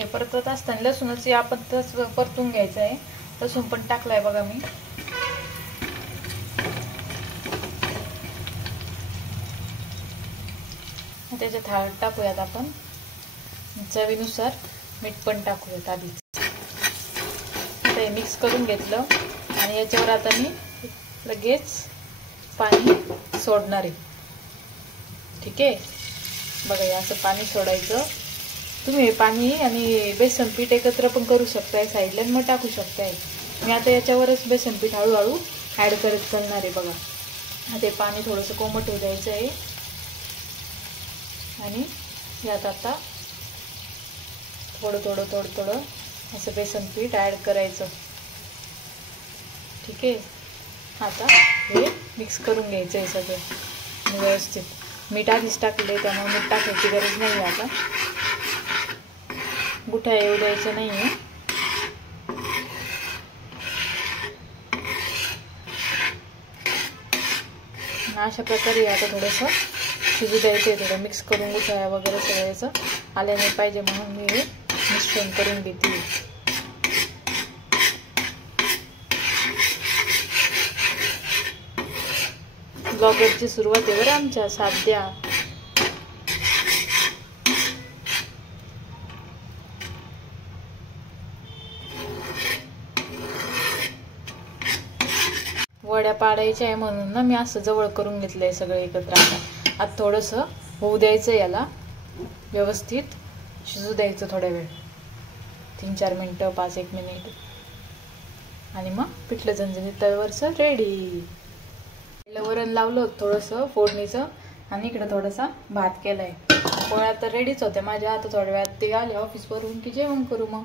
हे परतत असताना लसूणच आपण तस परतून घ्यायचं आहे. लसूण पण टाकलाय बघा मी. त्याच्यात हळद टाकूयात आपण, चवीनुसार मीठ पण टाकूयात आधीच. ते मिक्स करून घेतलं आणि याच्यावर आता मी लगेच पाणी सोडणार आहे. ठीक आहे, बघा हे असं पाणी सोडायचं. तुम्ही हे पाणी आणि बेसन पीठ एकत्र पण करू शकताय साईडला, मग टाकू शकताय. मी आता याच्यावरच बेसन पीठ हळूहळू ॲड करत चालणार आहे. बघा ते पाणी थोडंसं कोमट होऊ द्यायचं आहे आणि यात आता थोडं थोडं थोडं थोडं असं बेसन पीठ ॲड करायचं. ठीक आहे, आता हे मिक्स करून घ्यायचं आहे सगळं व्यवस्थित. मीठ आधीच टाकले त्यामुळे मीठ टाकायची गरज नाही. आता गुठा येऊ द्यायचं नाही आहे. अशा प्रकारे आता थोडंसं शिजू द्यायचं आहे. थोडं मिक्स करून गुठळ्या वगैरे सगळ्याचं आल्या नाही पाहिजे म्हणून मी हे मिश्रण करून घेते. ब्लॉगरची सुरुवात आहे बरं आमच्या साध्या. वड्या पाडायच्या आहे म्हणून ना मी असं जवळ करून घेतलंय सगळं एकत्र. आता थोडंसं होऊ द्यायचं, याला व्यवस्थित शिजू द्यायचं थोड्या वेळ, 3-4 मिनटं, 5-1 मिनिट, आणि मग पिठलं झणझणीत तव्यावरचं रेडी. वरण लावलं थोडंसं फोडणीचं आणि इकडं थोडासा भात केलाय. पोळ्या तर रेडीच होत्या माझ्या. आता थोड्या वेळात ते आले ऑफिसवरून की जेवण करू मग.